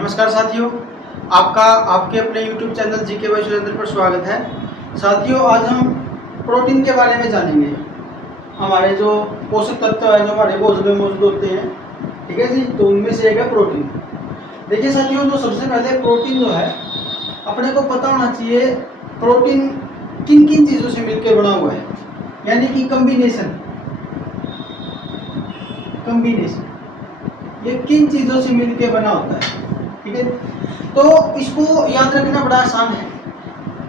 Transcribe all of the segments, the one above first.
नमस्कार साथियों, आपका आपके अपने YouTube channel GK by Surendra पर स्वागत है। साथियों, आज हम प्रोटीन के बारे में जानेंगे। हमारे जो पोषक तत्व है जो हमारे भोजन में मौजूद होते हैं, ठीक है जी, तो उनमें से एक है प्रोटीन। देखिए साथियों, जो सबसे पहले प्रोटीन जो है अपने को पता होना चाहिए प्रोटीन किन किन चीज़ों से मिलकर बना हुआ है, यानी कि कम्बिनेशन ये किन चीज़ों से मिलकर बना होता है, ठीक है। तो इसको याद रखना बड़ा आसान है।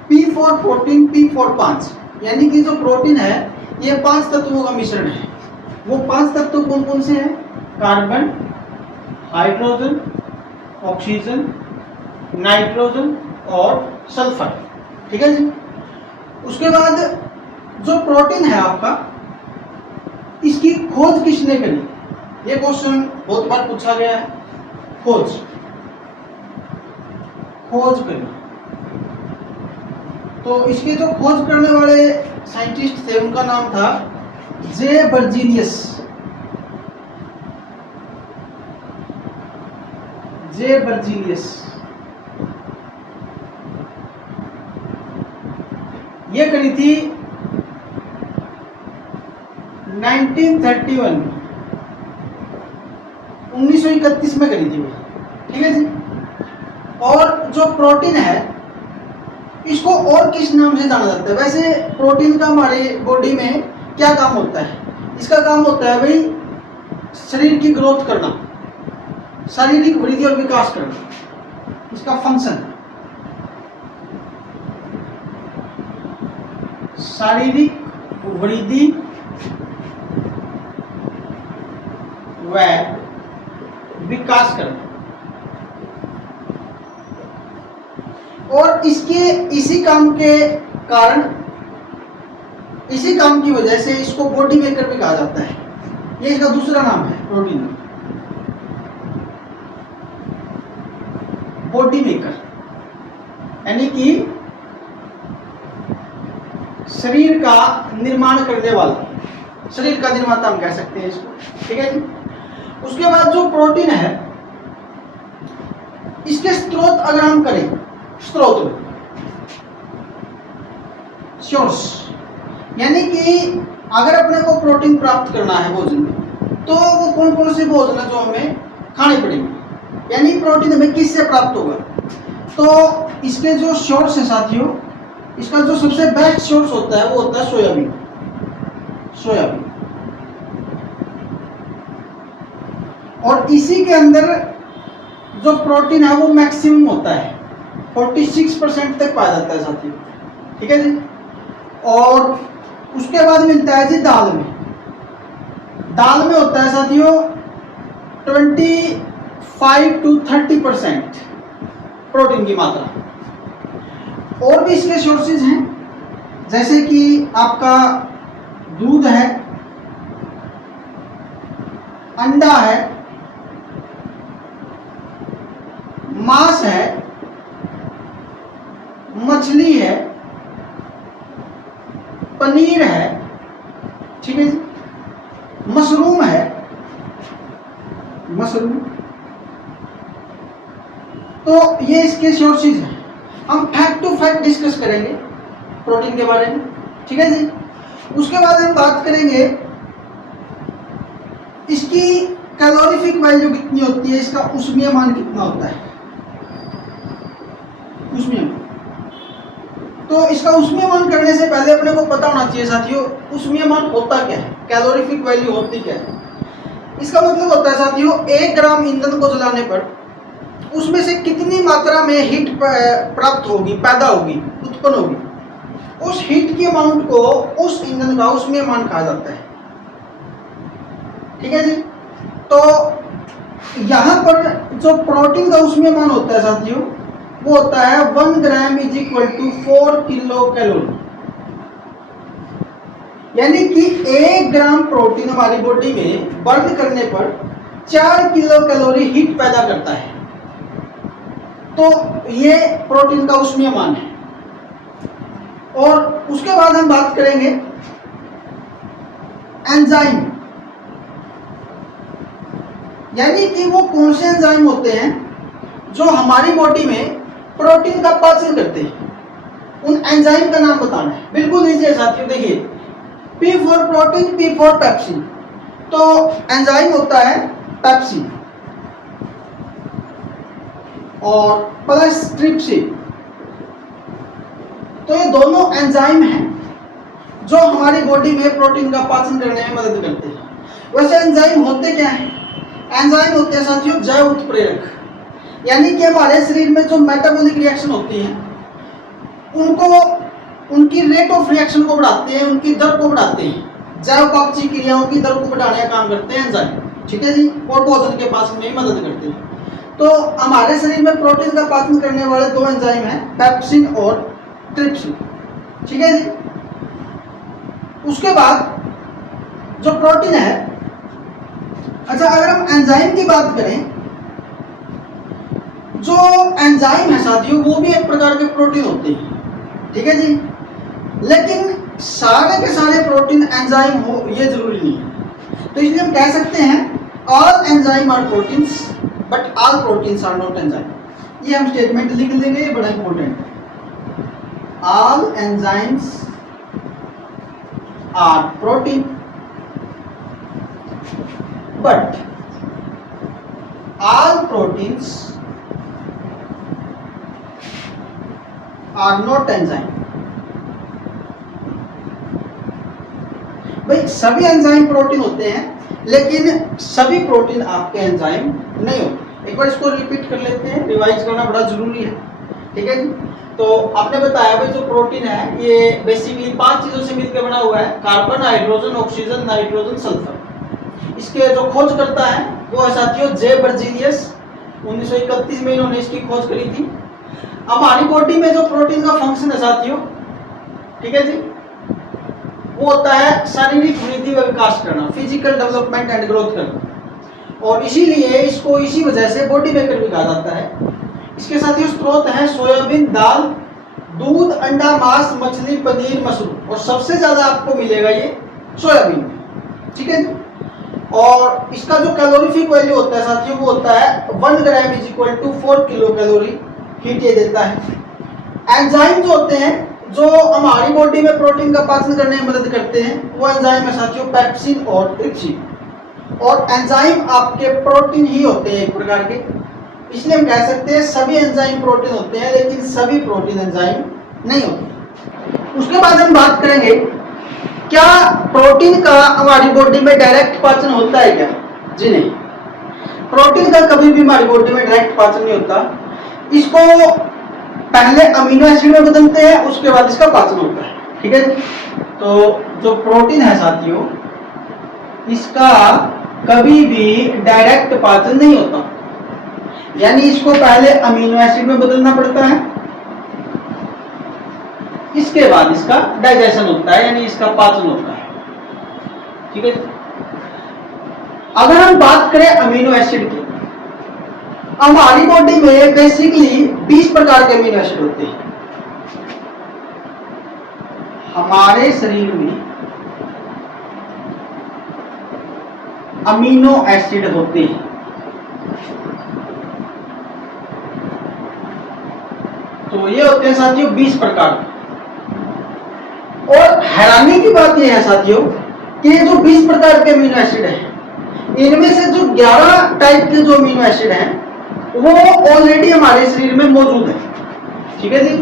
P for protein, P for 5, यानी कि जो प्रोटीन है ये 5 तत्वों का मिश्रण है। वो 5 तत्व कौन कौन से हैं? कार्बन, हाइड्रोजन, ऑक्सीजन, नाइट्रोजन और सल्फर, ठीक है जी। उसके बाद जो प्रोटीन है आपका, इसकी खोज किसने करी? ये क्वेश्चन बहुत बार पूछा गया है। खोज करी। तो इसके जो खोज करने वाले साइंटिस्ट थे उनका नाम था जे बर्जीलियस। ये करी थी 1931 1931 में करी थी, ठीक है जी। और जो प्रोटीन है इसको और किस नाम से जाना जाता है? वैसे प्रोटीन का हमारे बॉडी में क्या काम होता है? इसका काम होता है भाई शरीर की ग्रोथ करना, शारीरिक वृद्धि और विकास करना, इसका फंक्शन शारीरिक वृद्धि व विकास करना। और इसके इसी काम के कारण, इसी काम की वजह से इसको बॉडी मेकर भी कहा जाता है। ये इसका दूसरा नाम है प्रोटीन, बॉडी मेकर, यानी कि शरीर का निर्माण करने वाला, शरीर का निर्माता हम कह सकते हैं इसको, ठीक है जी। उसके बाद जो प्रोटीन है इसके स्रोत अगर हम करें, स्रोत सोर्स, यानी कि अगर अपने को प्रोटीन प्राप्त करना है भोजन में, तो वो कौन कौन से भोजन है जो हमें खाने पड़ेंगे, यानी प्रोटीन हमें किससे प्राप्त होगा? तो इसके जो सोर्स है साथियों, इसका जो सबसे बेस्ट सोर्स होता है वो होता है सोयाबीन। और इसी के अंदर जो प्रोटीन है वो मैक्सिमम होता है, 46% तक पाया जाता है साथियों, ठीक है जी। और उसके बाद मिलता है जी दाल में। दाल में होता है साथियों 25 to 30% प्रोटीन की मात्रा। और भी इसके सोर्सेज हैं, जैसे कि आपका दूध है, अंडा है, मांस है, मछली है, पनीर है, ठीक है, मशरूम है, तो ये इसके सोर्सेज हैं। हम फैक्ट टू फैक्ट डिस्कस करेंगे प्रोटीन के बारे में, ठीक है जी। उसके बाद हम बात करेंगे इसकी कैलोरीफिक वैल्यू कितनी होती है, इसका ऊष्मीय मान कितना होता है। तो इसका ऊष्मीय मान करने से पहले अपने को पता होना चाहिए साथियों ऊष्मीय मान होता क्या है, कैलोरीफिक वैल्यू होती क्या है। इसका मतलब होता है साथियों 1 ग्राम ईंधन को जलाने पर उसमें से कितनी मात्रा में हीट प्राप्त होगी, पैदा होगी, उत्पन्न होगी। उस हीट की अमाउंट को उस ईंधन का ऊष्मीय मान कहा जाता है, ठीक है जी। तो यहां पर जो प्रोटीन का ऊष्मीय मान होता है साथियों वो होता है 1 gram is equal to 4 kilo calorie, यानी कि 1 ग्राम प्रोटीन हमारी बॉडी में बर्न करने पर 4 किलो कैलोरी हीट पैदा करता है। तो ये प्रोटीन का ऊष्मीय मान है। और उसके बाद हम बात करेंगे एंजाइम, यानी कि वो कौन से एंजाइम होते हैं जो हमारी बॉडी में प्रोटीन का पाचन करते हैं, उन एंजाइम का नाम बताना है। बिल्कुल इजी है साथियों, देखिए P for protein, P for pepsin. तो एंजाइम होता है पेप्सिन और प्लस ट्रिप्सिन। तो ये दोनों एंजाइम हैं जो हमारी बॉडी में प्रोटीन का पाचन करने में मदद करते हैं। वैसे एंजाइम होते क्या हैं? एंजाइम होते हैं साथियों जैव उत्प्रेरक, यानी कि हमारे शरीर में जो मेटाबॉलिक रिएक्शन होती है उनको, उनकी रेट ऑफ रिएक्शन को बढ़ाते हैं, उनकी दर को बढ़ाते हैं। जैव पाचन क्रियाओं की दर को बढ़ाने का काम करते हैं एंजाइम, ठीक है जी, और भोजन के पाचन में मदद करते हैं। तो हमारे शरीर में प्रोटीन का पाचन करने वाले दो एंजाइम हैं, पेप्सिन और ट्रिप्सिन, ठीक है जी। उसके बाद जो प्रोटीन है, अच्छा अगर हम एंजाइम की बात करें, जो एंजाइम है साथियों वो भी एक प्रकार के प्रोटीन होते हैं, ठीक है जी। लेकिन सारे के सारे प्रोटीन एंजाइम हो ये जरूरी नहीं है। तो इसलिए हम कह सकते हैं all enzyme are proteins but all proteins are not enzyme. ये हम स्टेटमेंट लिख लेंगे, ये बड़ा इंपॉर्टेंट है। All enzymes are protein but all proteins are not enzyme. भाई सभी एंजाइम प्रोटीन होते हैं लेकिन सभी प्रोटीन आपके एंजाइम नहीं होते। एक बार इसको रिपीट कर लेते हैं, रिवाइज करना बड़ा जरूरी है, ठीक है जी। तो आपने बताया भाई जो प्रोटीन है ये बेसिकली 5 चीजों से मिलकर बना हुआ है, carbon, hydrogen, oxygen, nitrogen, sulphur. इसके जो खोज करता है वो है साथियों जे बर्जीलियस। 1931 में इन्होंने इसकी खोज करी थी। हमारी बॉडी में जो प्रोटीन का फंक्शन है साथियों, ठीक है जी, वो होता है शारीरिक वृद्धि व विकास करना, फिजिकल डेवलपमेंट एंड ग्रोथ करना। और इसीलिए इसको इसी वजह से बॉडी मेकर भी कहा जाता है। इसके साथियों स्रोत है सोयाबीन, दाल, दूध, अंडा, मांस, मछली, पनीर, मशरूम, और सबसे ज्यादा आपको मिलेगा ये सोयाबीन, ठीक है जी। और इसका जो कैलोरीफिक वैल्यू होता है साथियों वो होता है 1 gram is equal to 4 kilo calorie heat ये देता है। एंजाइम जो होते हैं जो हमारी बॉडी में प्रोटीन का पाचन करने में मदद करते हैं वो एंजाइम है साथियों पेप्सिन और ट्रिप्सिन। और एंजाइम आपके प्रोटीन ही होते हैं एक प्रकार के, इसलिए हम कह सकते हैं सभी एंजाइम प्रोटीन होते हैं लेकिन सभी प्रोटीन एंजाइम नहीं होते। उसके बाद हम बात करेंगे क्या प्रोटीन का हमारी बॉडी में डायरेक्ट पाचन होता है क्या? जी नहीं, प्रोटीन का कभी भी हमारी बॉडी में डायरेक्ट पाचन नहीं होता। इसको पहले अमीनो एसिड में बदलते हैं, उसके बाद इसका पाचन होता है, ठीक है। तो जो प्रोटीन है साथियों इसका कभी भी डायरेक्ट पाचन नहीं होता, यानी इसको पहले अमीनो एसिड में बदलना पड़ता है, इसके बाद इसका डाइजेशन होता है, यानी इसका पाचन होता है, ठीक है। अगर हम बात करें अमीनो एसिड की, हमारी बॉडी में बेसिकली 20 प्रकार के अमीनो एसिड होते हैं। हमारे शरीर में अमीनो एसिड होते हैं, तो ये होते हैं साथियों 20 प्रकार। और हैरानी की बात यह है साथियों कि ये जो 20 प्रकार के अमीनो एसिड हैं इनमें से जो 11 टाइप के जो अमीनो एसिड हैं वो ऑलरेडी हमारे शरीर में मौजूद है, ठीक है जी।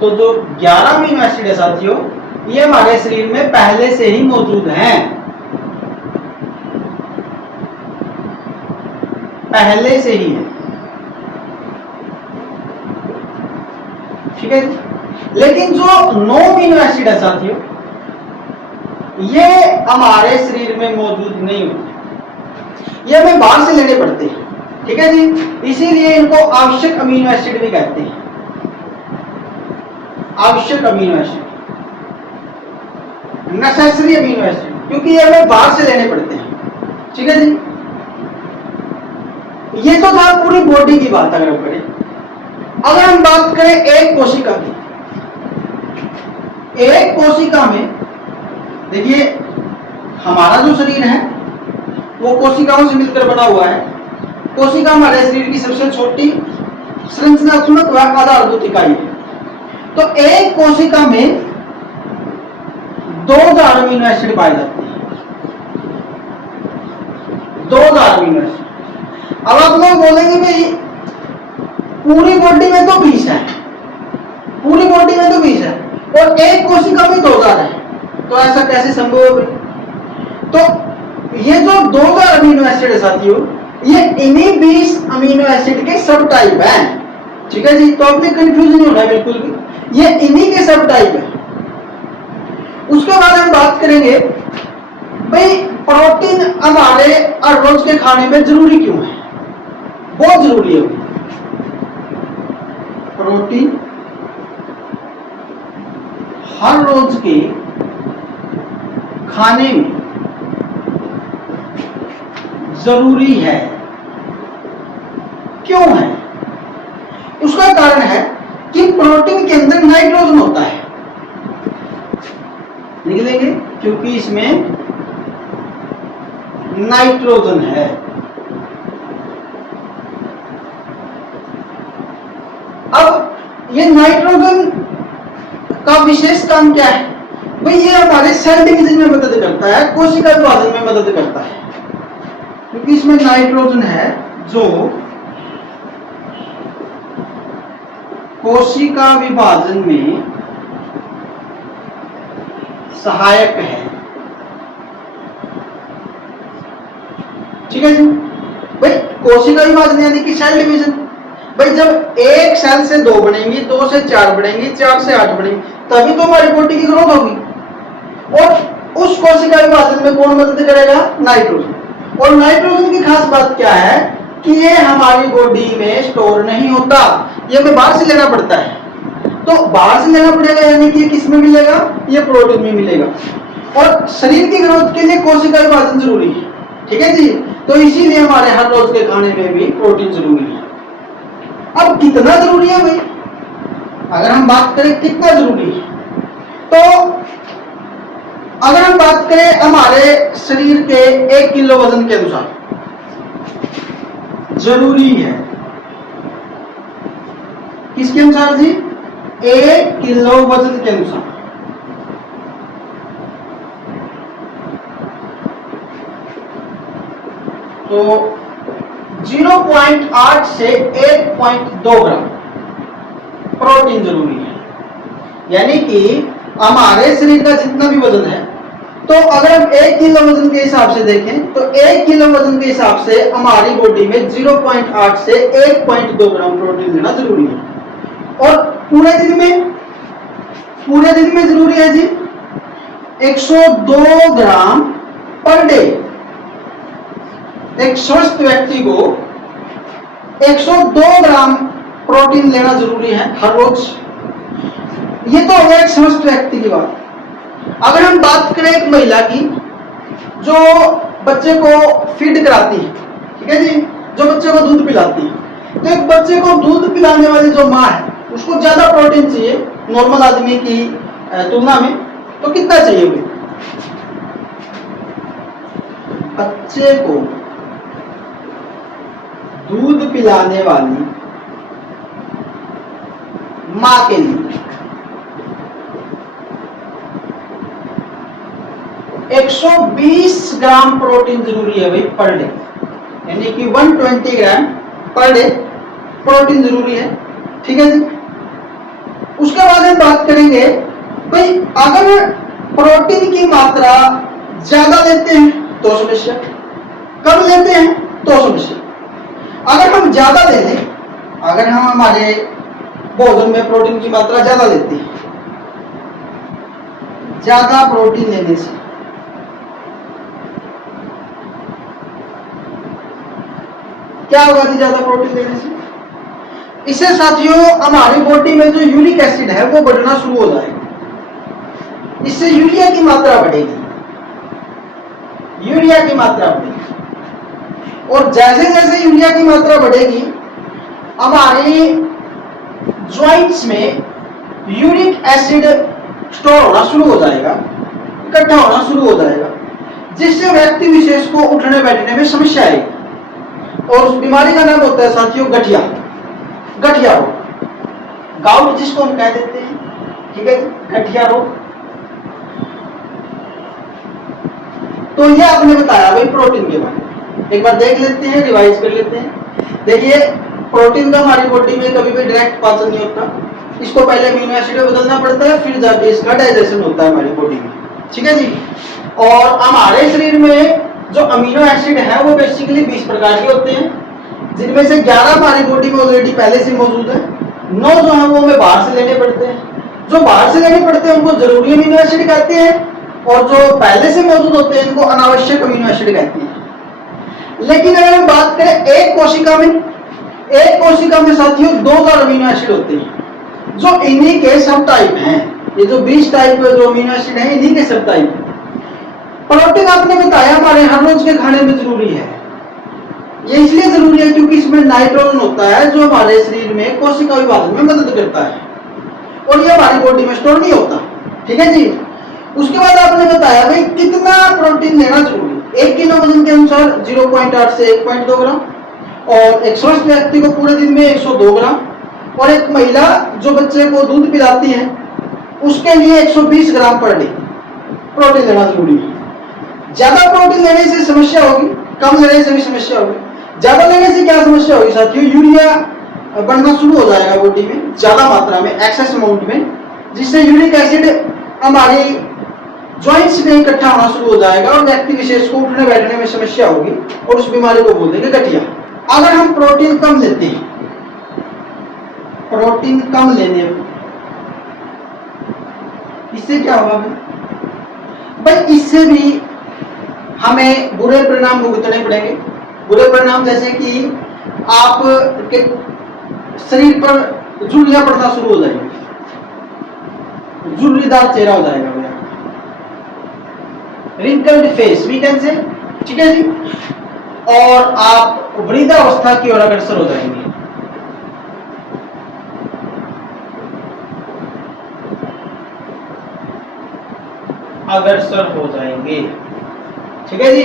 तो जो 11 अमीनो एसिड है साथियों ये हमारे शरीर में पहले से ही मौजूद हैं, पहले से ही है, ठीक है जी। लेकिन जो 9 अमीनो एसिड है साथियों ये हमारे शरीर में मौजूद नहीं होते, ये हमें बाहर से लेने पड़ते हैं, ठीक है जी। इसीलिए इनको आवश्यक अमीनो एसिड भी कहते हैं, आवश्यक amino acid, necessary amino acid, क्योंकि ये हमें बाहर से लेने पड़ते हैं, ठीक है जी। ये तो था पूरी बॉडी की बात। अगर हम करें, अगर हम बात करें एक कोशिका की, एक कोशिका में देखिए हमारा जो शरीर है वो कोशिकाओं से मिलकर बना हुआ है। कोशिका हमारे शरीर की सबसे छोटी संरचनात्मक व आधारभूत इकाई है। तो एक कोशिका में 2000 अमीनो एसिड पाए जाते हैं, 2000 अमीनो एसिड। अब आप लोग बोलेंगे भाई पूरी बॉडी में तो 20 है, पूरी बॉडी में तो 20 है और एक कोशिका में 2000 है, तो ऐसा कैसे संभव है? तो ये जो 2000 अमीनो एसिड है साथियों, ये इन्हीं 20 अमीनो एसिड के सब टाइप है, ठीक है जी। तो अपने कंफ्यूजन नहीं होना बिल्कुल भी, ये इन्हीं के सब टाइप है। उसके बाद हम बात करेंगे भाई प्रोटीन हमारे हर रोज के खाने में जरूरी क्यों है? बहुत जरूरी है प्रोटीन हर रोज के खाने में जरूरी है। क्यों है? उसका कारण है कि प्रोटीन के अंदर नाइट्रोजन होता है, लिख देंगे, क्योंकि इसमें नाइट्रोजन है। अब ये नाइट्रोजन का विशेष काम क्या है? भाई ये हमारे सेल डिवीजन में मदद करता है, कोशिका विभाजन में मदद करता है, क्योंकि इसमें नाइट्रोजन है जो कोशिका विभाजन में सहायक है, ठीक है जी। भाई कोशिका विभाजन यानी कि सेल डिवीजन, भाई जब एक सेल से 2 बनेंगी, 2 से 4 बनेंगी, 4 से 8 बनेंगी, तभी तो हमारी बॉडी की ग्रोथ होगी। और उस कोशिका विभाजन में कौन मदद करेगा? नाइट्रोजन। और नाइट्रोजन की खास बात क्या है कि ये हमारी बॉडी में स्टोर नहीं होता, ये हमें बाहर से लेना पड़ता है। तो बाहर से लेना पड़ेगा यानी कि किस में मिलेगा? ये प्रोटीन में मिलेगा। और शरीर की ग्रोथ के लिए कोशिका विभाजन जरूरी है, ठीक है जी। तो इसीलिए हमारे हर रोज के खाने में भी प्रोटीन जरूरी है। अब कितना जरूरी है भाई? अगर हम बात करें कितना जरूरी है, तो अगर हम बात करें हमारे शरीर के 1 किलो वजन के अनुसार जरूरी है, किसके अनुसार जी? 1 किलो वजन के अनुसार। तो 0.8 से 1.2 ग्राम प्रोटीन जरूरी है। यानी कि हमारे शरीर का जितना भी वजन है, तो अगर हम 1 किलो वजन के हिसाब से देखें तो 1 किलो वजन के हिसाब से हमारी बॉडी में 0.8 से 1.2 ग्राम प्रोटीन लेना जरूरी है। और पूरे दिन में जरूरी है जी 102 ग्राम पर डे। एक स्वस्थ व्यक्ति को 102 ग्राम प्रोटीन लेना जरूरी है हर रोज। ये तो हो गया एक स्वस्थ व्यक्ति की बात। अगर हम बात करें एक महिला की जो बच्चे को फीड कराती है, ठीक है जी, जो बच्चे को दूध पिलाती है, तो एक बच्चे को दूध पिलाने वाली जो माँ है उसको ज्यादा प्रोटीन चाहिए नॉर्मल आदमी की तुलना में। तो कितना चाहिए भाई? बच्चे को दूध पिलाने वाली माँ के लिए 120 ग्राम प्रोटीन जरूरी है भाई पर डे, यानी कि 120 ग्राम पर डे प्रोटीन जरूरी है, ठीक है जी। उसके बाद हम बात करेंगे भाई अगर प्रोटीन की मात्रा ज्यादा लेते हैं तो समस्या, कम लेते हैं तो समस्या। अगर हम ज्यादा ले लें, अगर हम हमारे भोजन में प्रोटीन की मात्रा ज्यादा लेते हैं, ज्यादा प्रोटीन लेने से क्या होगा जी? ज्यादा प्रोटीन लेने से इससे साथियों हमारी बॉडी में जो यूरिक एसिड है वो बढ़ना शुरू हो जाएगा, इससे यूरिया की मात्रा बढ़ेगी, यूरिया की मात्रा बढ़ेगी। और जैसे जैसे यूरिया की मात्रा बढ़ेगी हमारी ज्वाइंट्स में यूरिक एसिड स्टोर होना शुरू हो जाएगा, इकट्ठा होना शुरू हो जाएगा, जिससे व्यक्ति विशेष को उठने बैठने में समस्या आएगी। और उस बीमारी का नाम होता है साथियों गठिया। गठिया रोग, गाउट जिसको हम कह देते हैं, ठीक है, गठिया रोग। तो ये आपने बताया भाई प्रोटीन के बारे में। एक बार देख लेते हैं, रिवाइज कर लेते हैं। देखिए प्रोटीन का हमारी बॉडी में कभी भी डायरेक्ट पाचन नहीं होता, इसको पहले अमीनो एसिड में बदलना पड़ता है, फिर जाके इसका डाइजेशन होता है हमारी बॉडी में, ठीक है जी। और हमारे शरीर में जो अमीनो एसिड है वो बेसिकली 20 प्रकार के होते हैं, जिनमें से 11 हमारी बॉडी में ऑलरेडी पहले से मौजूद है, 9 जो है वो हमें बाहर से लेने पड़ते हैं। जो बाहर से लेने पड़ते हैं उनको जरूरी अमीनो एसिड कहते हैं, और जो पहले से मौजूद होते हैं इनको अनावश्यक अमीनो एसिड कहते हैं। लेकिन अगर हम बात करें एक कोशिका में साथियों 2000 अमीनो एसिड होते हैं, जो इन्हीं के सब टाइप हैं। ये जो 20 टाइप जो अमीनो एसिड हैं इन्हीं के सब टाइप। प्रोटीन आपने बताया हमारे हर रोज के खाने में जरूरी है। ये इसलिए जरूरी है क्योंकि इसमें नाइट्रोजन होता है जो हमारे शरीर में कोशिका विभाजन में मदद करता है, और ये हमारी बॉडी में स्टोर नहीं होता, ठीक है जी। उसके बाद आपने बताया भाई कितना प्रोटीन लेना जरूरी। 1 किलो वजन के अनुसार 0.8 से 1.2 ग्राम, और एक स्वस्थ व्यक्ति को पूरे दिन में 102 ग्राम, और एक महिला जो बच्चे को दूध पिलाती है उसके लिए 120 ग्राम पर डे प्रोटीन लेना जरूरी है। ज्यादा प्रोटीन लेने से समस्या होगी, कम लेने से भी समस्या होगी। ज्यादा लेने से क्या समस्या होगी साथियों, यूरिया बढ़ना शुरू हो जाएगा बॉडी में ज्यादा मात्रा में, एक्सेस अमाउंट में, जिससे यूरिक एसिड हमारी जॉइंट्स में इकट्ठा होना शुरू हो जाएगा, और व्यक्ति विशेष को उठने बैठने में समस्या होगी, और उस बीमारी को बोल देंगे गठिया। अगर हम प्रोटीन कम लेते हैं, प्रोटीन कम लेने इससे क्या होगा भाई, इससे भी हमें बुरे परिणाम भुगतने पड़ेंगे। बुरे परिणाम जैसे कि आप के शरीर पर झुर्रियां पड़ना शुरू हो जाएंगी, झुर्रीदार चेहरा हो जाएगा, wrinkled face we can say, ठीक है जी। और आप वृद्धावस्था की ओर अग्रसर हो जाएंगे। अग्रसर हो जाएंगे, ठीक है जी।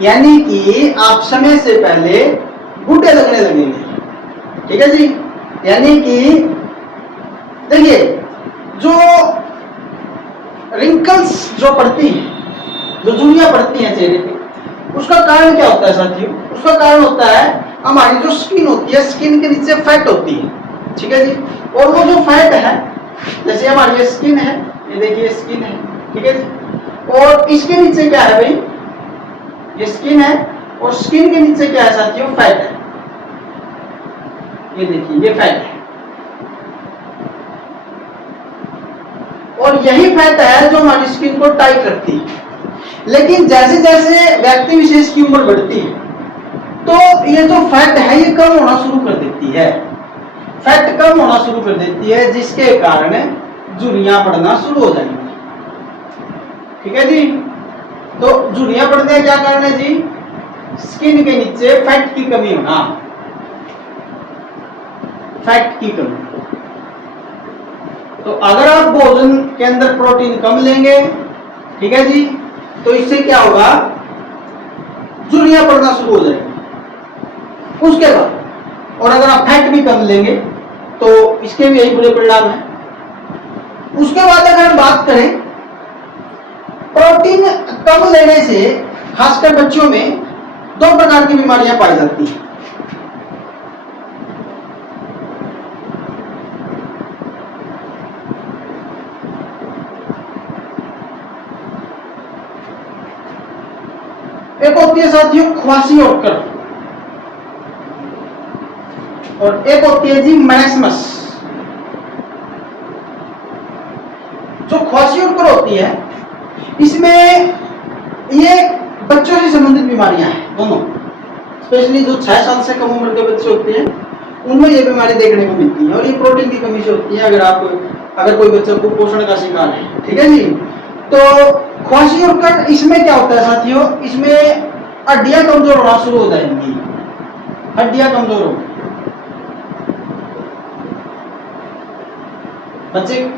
यानी कि आप समय से पहले बूढ़े लगने लगेंगे, ठीक है जी। यानी कि देखिए जो रिंकल्स जो पड़ती हैं, जो झुर्रियां पड़ती हैं चेहरे पे, उसका कारण क्या होता है साथियों, उसका कारण होता है हमारी जो स्किन होती है, स्किन के नीचे फैट होती है, ठीक है जी। और वो जो फैट है, जैसे हमारी ये स्किन है, ये देखिए स्किन है, ठीक है जी। और इसके नीचे क्या है भाई, ये स्किन है, और स्किन के नीचे क्या है साथियों, फैट है। ये देखिए ये फैट है, और यही फैट है जो हमारी स्किन को टाइट रखती है। लेकिन जैसे जैसे व्यक्ति विशेष की उम्र बढ़ती है तो ये जो फैट है ये कम होना शुरू कर देती है, फैट कम होना शुरू कर देती है, जिसके कारण झुर्रियां पड़ना शुरू हो जाएंगी, ठीक है जी। तो झुर्रियां पड़ने का क्या कारण है जी, स्किन के नीचे फैट की कमी होना, फैट की कमी। तो अगर आप भोजन के अंदर प्रोटीन कम लेंगे, ठीक है जी, तो इससे क्या होगा, झुर्रियां पड़ना शुरू हो जाएगी। उसके बाद और अगर आप फैट भी कम लेंगे तो इसके भी यही बुरे परिणाम है। उसके बाद अगर हम बात करें प्रोटीन कम लेने से खासकर बच्चों में 2 प्रकार की बीमारियां पाई जाती हैं। एक होती है साथियों ख्वासियोटकर, और एक होती है जी मैस्मस। जो ख्वासियोटकर होती है इसमें ये बच्चों से संबंधित बीमारियां हैं दोनों, स्पेशली जो 6 साल से कम उम्र के बच्चे होते हैं उनमें ये बीमारी देखने को मिलती है, और ये प्रोटीन की कमी से होती है। अगर कोई बच्चा कुपोषण का शिकार है, ठीक है जी। तो ख्वासियोटकर इसमें क्या होता है साथियों, इसमें हड्डियां कमजोर होना शुरू हो जाएंगी, हड्डियां कमजोर हो बच्चे।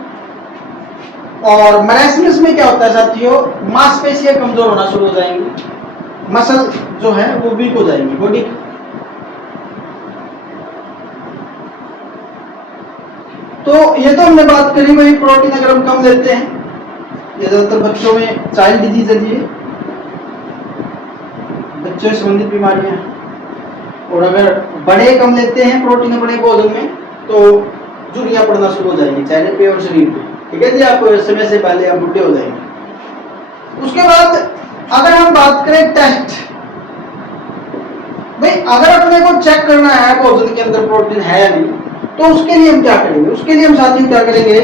और मैस्मस में क्या होता है साथियों, मांसपेशियां कमजोर होना शुरू हो जाएंगी, मसल जो है वो वीक हो जाएंगी बॉडी। तो ये तो हमने बात करी भाई प्रोटीन अगर हम कम लेते हैं, ये ज्यादातर बच्चों में चाइल्ड डिजीज है जी, बच्चों से संबंधित बीमारियां। और अगर बड़े कम लेते हैं प्रोटीन बड़े भोजन में तो झुर्रियां पड़ना शुरू हो जाएंगी चेहरे पे और शरीर पे, ठीक है जी, आप समय से पहले आप बुढ़े हो जाएंगे। उसके बाद अगर हम बात करें टेस्ट, भाई अगर अपने को चेक करना है भोजन के अंदर प्रोटीन है या नहीं, तो उसके लिए हम क्या करेंगे, उसके लिए हम साथियों क्या करेंगे,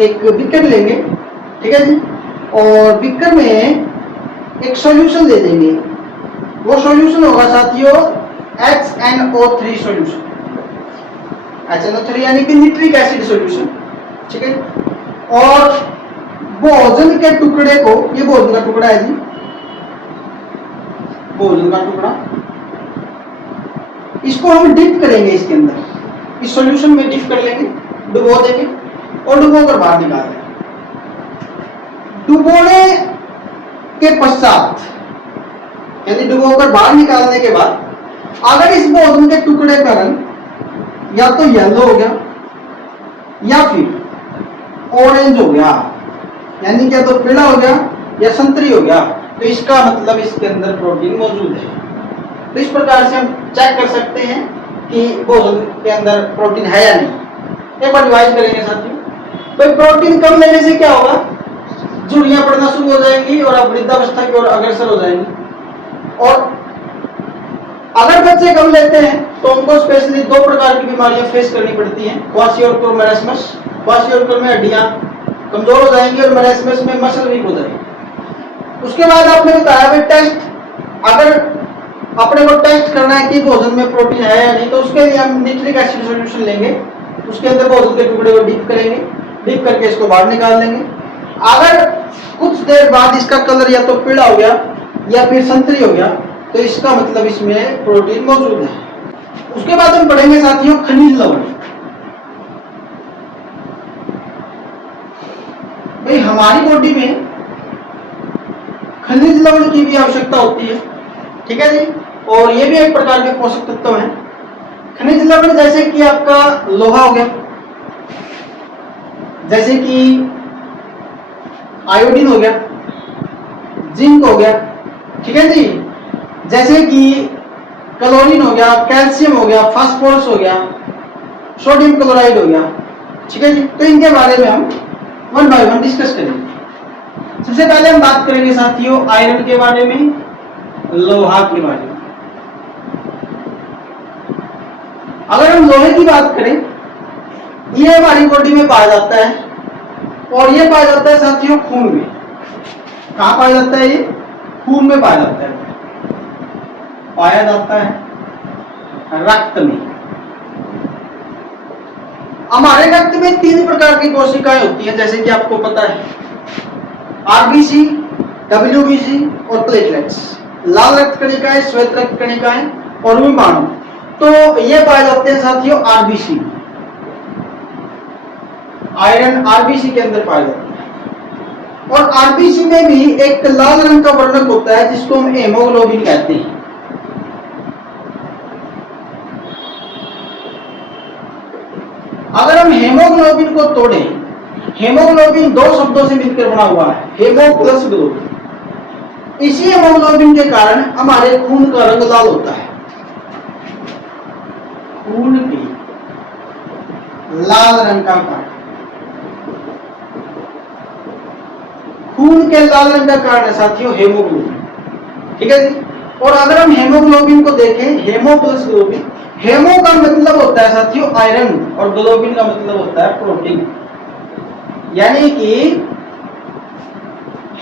एक बीकर लेंगे, ठीक है जी, और बीकर में एक सॉल्यूशन दे देंगे। वो सॉल्यूशन होगा साथियों HNO3 सॉल्यूशन, HNO3 यानी कि निट्रिक एसिड सॉल्यूशन, ठीक है। और भोजन के टुकड़े को, ये भोजन का टुकड़ा है जी, भोजन का टुकड़ा, इसको हम डिप करेंगे इसके अंदर, इस सॉल्यूशन में डिप कर लेंगे, डुबो देंगे और डुबो कर बाहर निकाल देंगे। डुबोने के पश्चात यानी डुबोकर बाहर निकालने के बाद अगर इस भोजन के टुकड़े का रंग या तो येलो हो गया या फिर ऑरेंज हो गया, यानी क्या तो पीला हो गया या संतरी हो गया, तो इसका मतलब इसके अंदर प्रोटीन मौजूद है। तो इस प्रकार से हम चेक कर सकते हैं कि भोजन के अंदर प्रोटीन है या नहीं। एक बार रिवाइज करेंगे साथियों, तो प्रोटीन कम लेने से क्या होगा, झुर्रियां पड़ना शुरू हो जाएंगी और आप वृद्धावस्था की ओर अग्रसर हो जाएंगे। और अगर बच्चे कम लेते हैं तो उनको स्पेशली 2 प्रकार की बीमारियां फेस करनी पड़ती हैं, क्वाशियोर्कर मैरास्मस, क्वाशियोर्कर में हड्डियां कमजोर हो जाएंगी और मैरास्मस में मसल वीक हो जाएगी। उसके बाद आपने बताया भाई टेस्ट, अगर अपने को टेस्ट करना है कि भोजन में प्रोटीन है या नहीं, तो उसके लिए हम निट्रिक एसिड सॉल्यूशन लेंगे, उसके अंदर भोजन के टुकड़े को डीप करेंगे, डीप करके इसको बाहर निकाल लेंगे। अगर कुछ देर बाद इसका कलर या तो पीला हो गया या फिर संतरी हो गया, तो इसका मतलब इसमें प्रोटीन मौजूद है। उसके बाद हम पढ़ेंगे साथियों खनिज लवण। भाई हमारी बॉडी में खनिज लवण की भी आवश्यकता होती है, ठीक है जी, और ये भी एक प्रकार के पोषक तत्व हैं। खनिज लवण जैसे कि आपका लोहा हो गया, जैसे कि आयोडीन हो गया, जिंक हो गया, ठीक है जी, जैसे कि क्लोरीन हो गया, कैल्शियम हो गया, फास्फोरस हो गया, सोडियम क्लोराइड हो गया, ठीक है जी। तो इनके बारे में हम 1 बाय 1 डिस्कस करेंगे। सबसे पहले हम बात करेंगे साथियों आयरन के बारे में, लोहा के बारे में। अगर हम लोहे की बात करें, ये हमारी बॉडी में पाया जाता है और ये पाया जाता है साथियों खून में। कहां पाया जाता है, ये खून में पाया जाता है, पाया जाता है रक्त में। हमारे रक्त में 3 प्रकार की कोशिकाएं होती हैं, जैसे कि आपको पता है, आरबीसी, डब्ल्यूबीसी और प्लेटलेट्स, लाल रक्त कणिकाएं, श्वेत रक्त कणिकाएं और विमाणु। तो ये पाए जाते हैं साथियों आरबीसी, आयरन आरबीसी के अंदर पाया जाता है। और आरबीसी में भी एक लाल रंग का वर्णक होता है जिसको हम हेमोग्लोबिन कहते हैं। अगर हम हेमोग्लोबिन को तोड़ें, हेमोग्लोबिन 2 शब्दों से मिलकर बना हुआ है, हेमो प्लस ग्लोबिन। इसी हेमोग्लोबिन के कारण हमारे खून का रंग लाल होता है। खून के लाल रंग का कारण, खून के लाल रंग का कारण है साथियों हेमोग्लोबिन, ठीक है जी। और अगर हम हेमोग्लोबिन को देखें, हेमो प्लस ग्लोबिन, हेमो का मतलब होता है साथियों आयरन और ग्लोबिन का मतलब होता है प्रोटीन, यानी कि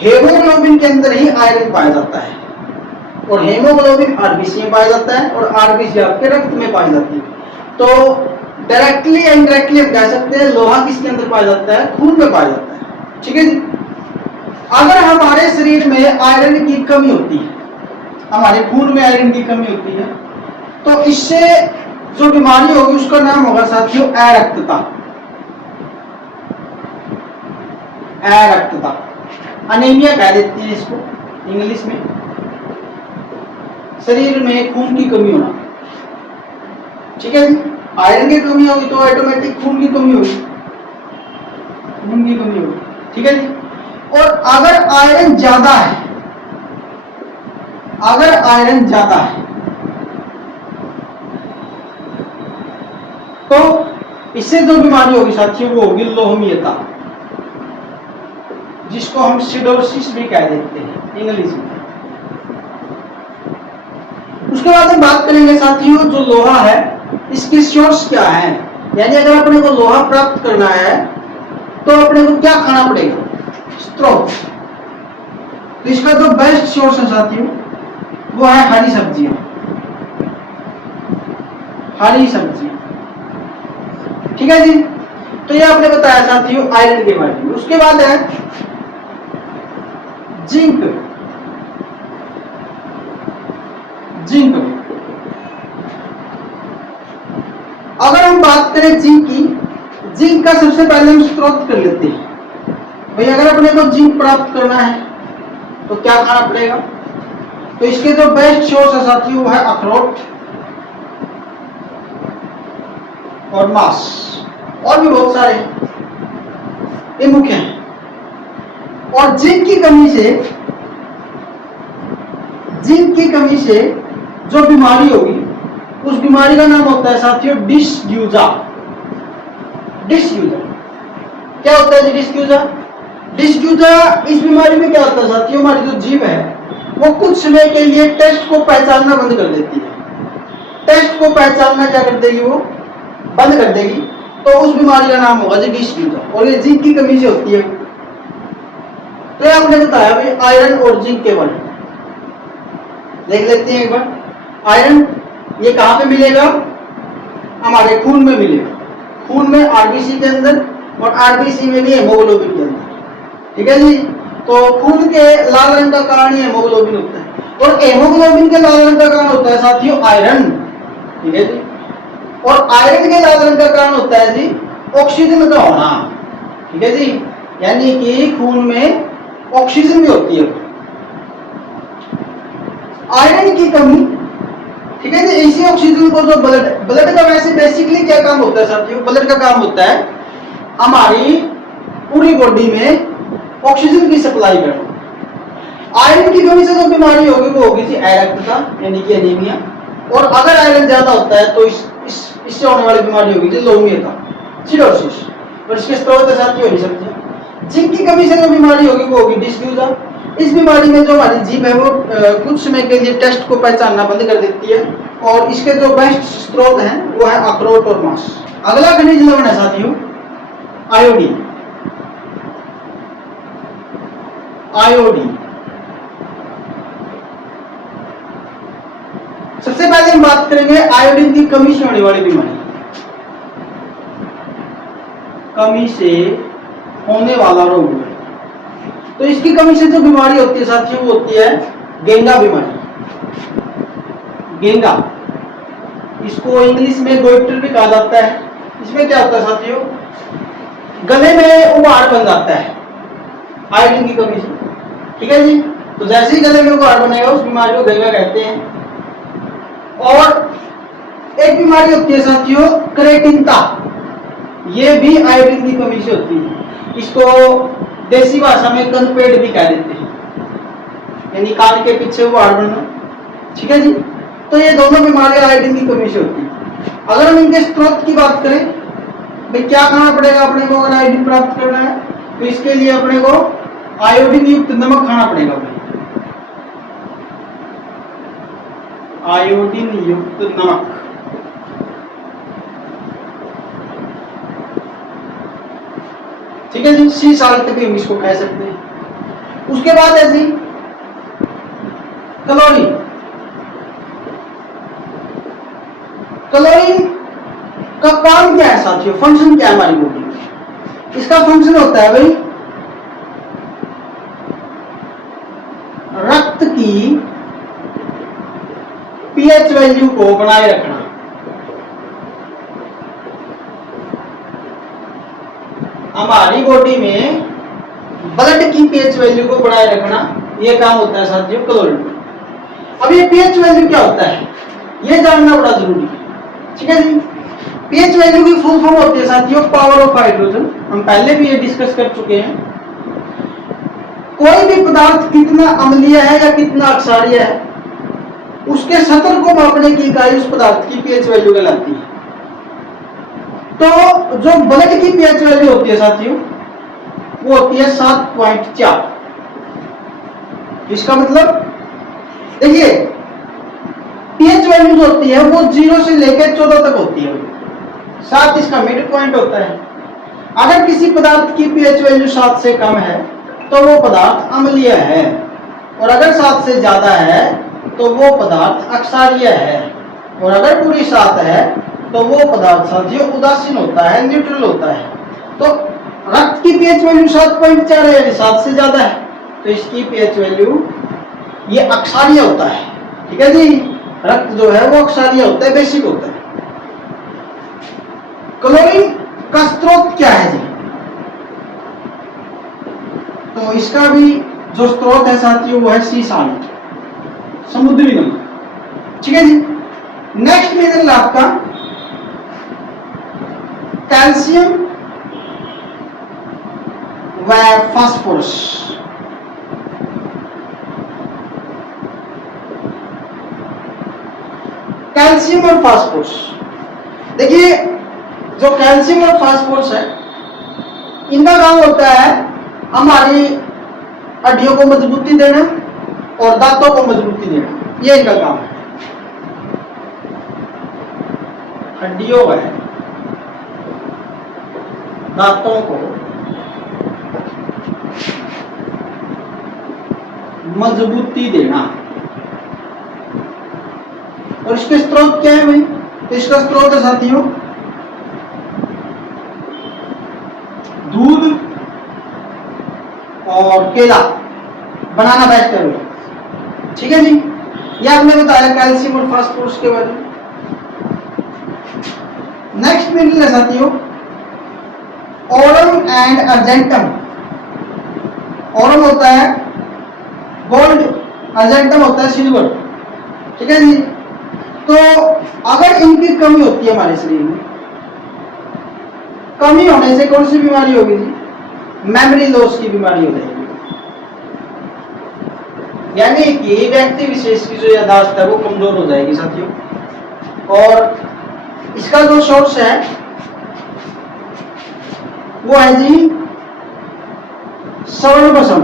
हेमोग्लोबिन के अंदर ही आयरन पाया जाता है और हेमोग्लोबिन आरबीसी में पाया जाता है और आरबीसी आपके रक्त में पाई जाती है। तो डायरेक्टली एंड इनडायरेक्टली हम कह सकते हैं लोहा किसके अंदर पाया जाता है, खून में पाया जाता है, ठीक है जी। अगर हमारे शरीर में आयरन की कमी होती है, हमारे खून में आयरन की कमी होती है, तो इससे जो बीमारी होगी उसका नाम होगा साथियों अरक्तता। अरक्तता, अनीमिया कह देते हैं इसको इंग्लिश में। शरीर में खून की कमी होना, ठीक है जी। आयरन की कमी होगी तो ऑटोमेटिक खून की कमी होगी, खून की कमी होगी, ठीक है जी। और अगर आयरन ज्यादा है, अगर आयरन ज्यादा है तो इससे जो बीमारी होगी साथियों वो होगी लोहमीयता, जिसको हम सिडोसिस भी कह देते हैं इंग्लिश में। उसके बाद हम बात करेंगे साथियों जो लोहा है इसकी सोर्स क्या है, यानी अगर अपने को लोहा प्राप्त करना है तो अपने को क्या खाना पड़ेगा, स्रोत। तो इसका जो बेस्ट सोर्स है साथियों वो है हरी सब्जियां, हरी सब्जियां, ठीक है जी। तो ये आपने बताया साथियों आयरन के बारे में। उसके बाद है जिंक, जिंक। अगर हम बात करें जिंक की, जिंक का सबसे पहले हम स्रोत कर लेते हैं भाई। अगर अपने को जिंक प्राप्त करना है तो क्या खाना पड़ेगा, तो इसके जो बेस्ट सोर्स है साथियों वो है अखरोट और मांस, और भी बहुत सारे ये मुख्य हैं। और जिंक की कमी से, जिंक की कमी से जो बीमारी होगी उस बीमारी का नाम होता है साथियों डिसयूजा। डिसयूजा क्या होता है जी, डिसयूजा? डिसयूजा इस बीमारी में क्या होता है साथियों, हमारी जो जीभ है वो कुछ समय के लिए टेस्ट को पहचानना बंद कर देती है। टेस्ट को पहचानना क्या कर देगी, वो बंद कर देगी, तो उस बीमारी का नाम होगा जी डिसयूजा, और ये जिंक की कमी से होती है। तो ये आपने बताया भाई आयरन और जिंक के बारे में। देख लेते हैं एक बार। आयरन ये कहां पे मिलेगा, हमारे खून में मिलेगा, खून में आरबीसी के अंदर, और आरबीसी में भी हेमोग्लोबिन के अंदर, ठीक है जी। तो खून के लाल रंग का कारण ही हेमोग्लोबिन होता है, और हेमोग्लोबिन के लाल रंग का कारण होता है साथियों आयरन, ठीक है जी। और आयरन के लाल रंग का कारण होता है जी ऑक्सीजन का होना, ठीक है जी, यानी कि खून में ऑक्सीजन भी होती है। आयरन की कमी, ठीक है जी, इसी ऑक्सीजन को जो ब्लड का वैसे बेसिकली क्या काम होता है साथियों, ब्लड का काम होता है हमारी पूरी बॉडी में ऑक्सीजन की सप्लाई करना। आयरन की कमी से जो बीमारी होगी वो होगी जी अरक्तता यानी कि एनीमिया, और अगर आयरन ज्यादा होता है तो इससे होने वाली बीमारी होगी जी लोहमीयता, सिडोसिस, और इसके स्रोत साथियों हरी सब्जियां। जिंक की कमी से जो बीमारी होगी वो होगी डिसयूजा। इस बीमारी में जो हमारी जीभ है वो कुछ समय के लिए टेस्ट को पहचानना बंद कर देती है, और इसके जो बेस्ट स्रोत हैं वो है अखरोट और मांस। अगला खनिज लवण है साथियों आयोडीन। आयोडीन सबसे पहले हम बात करेंगे आयोडीन की कमी से होने वाली बीमारी, कमी से होने वाला रोग। तो इसकी कमी से जो बीमारी होती है साथियों वो होती है गेंगा बीमारी। गेंगा, इसको इंग्लिश में गोइटर भी कहा जाता है। इसमें क्या होता है साथियों, गले में उभार बन जाता है आयोडीन की कमी से, ठीक है जी। तो जैसे ही गले में उभार बनेगा उस बीमारी को गेंगा कहते हैं। और एक बीमारी होती है साथियों क्रेटिनता, ये भी आयोडीन की कमी से होती है। इसको देसी भाषा में कनपेट भी कह देते हैं, यानी कान के पीछे उभार बनना, ठीक है जी। तो ये दोनों बीमारियां आयोडीन की कमी से होती है। अगर हम इनके स्रोत की बात करें, भाई क्या खाना पड़ेगा अपने को अगर आयोडीन प्राप्त करना है, तो इसके लिए अपने को आयोडीन युक्त नमक खाना पड़ेगा भाई, आयोडीन युक्त नमक। ठीक है जी, सी साल्ट भी हम इसको कह सकते हैं। उसके बाद है जी क्लोरीन। क्लोरीन का काम क्या है साथियों, फंक्शन क्या है हमारी बॉडी में? इसका फंक्शन होता है भाई रक्त की पीएच वैल्यू को बनाए रखना। हमारी बॉडी में ब्लड की पीएच वैल्यू को बनाए रखना, यह काम होता है साथियों क्लोरीन। अब ये पीएच वैल्यू क्या होता है ये जानना बड़ा जरूरी है, ठीक है जी। पीएच वैल्यू की फुल फॉर्म होती है साथियों पावर ऑफ हाइड्रोजन, हम पहले भी ये डिस्कस कर चुके हैं। कोई भी पदार्थ कितना अम्लीय है या कितना अक्षारीय है, उसके सतर को मापने की इकाई उस पदार्थ की पीएच वैल्यू कहलाती है। तो जो ब्लड की पीएच वैल्यू होती है साथियों, वो होती है 7.4। इसका मतलब देखिए पीएच वैल्यू जो होती है वो 0 से लेकर 14 तक होती है, 7 इसका मिड पॉइंट होता है। अगर किसी पदार्थ की पीएच वैल्यू 7 से कम है तो वो पदार्थ अम्लीय है, और अगर 7 से ज्यादा है तो वो पदार्थ अक्षारीय है, और अगर पूरी 7 है तो वो पदार्थ साथियों उदासीन होता है, न्यूट्रल होता है। तो रक्त की पीएच वैल्यू 7.4 है, यानी 7 से ज्यादा है, तो इसकी पीएच वैल्यू ये अक्षारीय होता है। ठीक है जी, रक्त जो है वो अक्षारीय होता है, बेसिक होता है। क्लोरीन का स्रोत क्या है जी? तो इसका भी जो स्रोत है साथियों वो है सी सॉल्ट, समुद्री नमक। ठीक है जी। नेक्स्ट मिनरल आपका कैल्शियम व फास्फोरस। कैल्शियम और फास्फोरस, देखिए जो कैल्शियम और फास्फोरस है इनका काम होता है हमारी हड्डियों को मजबूती देना और दांतों को मजबूती देना, ये इनका काम है। हड्डियों व दांतों को मजबूती देना। और इसके स्रोत क्या है भाई? तो इसका स्रोत है साथियों दूध और केला, बनाना बेस्ट है। ठीक है जी, ये आपने बताया कैल्शियम और फास्फोरस के बारे में। नेक्स्ट मिनरल है साथियों ओरम एंड अर्जेंटम। ओरम होता है गोल्ड, अर्जेंटम होता है सिल्वर। ठीक है जी। तो अगर इनकी कमी होती है हमारे शरीर में, कमी होने से कौन सी बीमारी होगी जी? मेमोरी लॉस की बीमारी हो जाएगी, यानी कि व्यक्ति विशेष की जो याददाश्त है वो कमजोर हो जाएगी साथियों। और इसका जो सोर्स है वो है जी स्वर्णभस्म।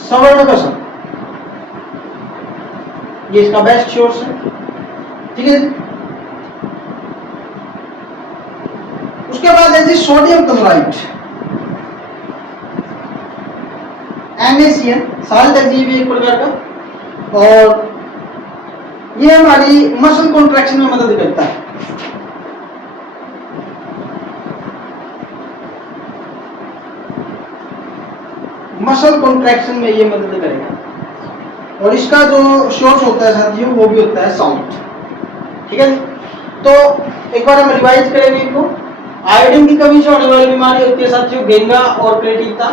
स्वर्णभस्म ये इसका बेस्ट सोर्स है। ठीक है। उसके बाद है जी सोडियम क्लोराइड, NaCl, साल्ट है जी भी एक प्रकार का, और ये हमारी मसल कॉन्ट्रैक्शन में मदद करता है। मसल कॉन्ट्रैक्शन में ये मदद करेगा। और इसका जो सोर्स होता है साथियों वो भी होता है सॉल्ट। ठीक है। तो एक बार हम रिवाइज करेंगे इनको। आयोडीन की कमी से होने वाली बीमारी होती है साथियों गेंगा और प्लेटिता,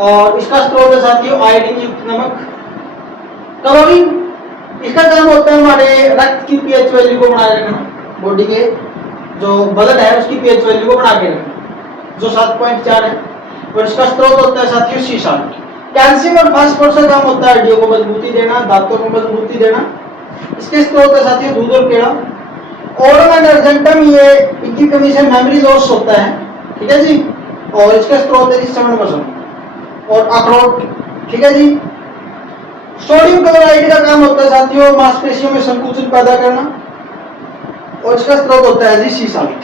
और इसका स्रोत है साथियों आयोडीन युक्त नमक। क्लोरीन, इसका काम होता है हमारे रक्त की पीएच वैल्यू को बनाए रखना, बॉडी के जो ब्लड है उसकी पीएच वैल्यू को बना के रखना जो 7.4 है। और इसका स्रोत होता है साथियों सी सॉल्ट। कैल्शियम और फास्फोरस का काम होता है हड्डियों को मजबूती देना, दांतों को मजबूती देना। इसके स्रोत है साथियों दूध और केला। ओरम एंड अर्जेंटम, ये इनकी कमी से मेमोरी लॉस होता है। ठीक है जी। और इसका स्रोत है स्वर्णभस्म और अखरोट। ठीक है जी। सोडियम क्लोराइड का काम होता है साथियों मांसपेशियों में संकुचन पैदा करना, और इसका स्रोत होता है जी सी सॉल्ट।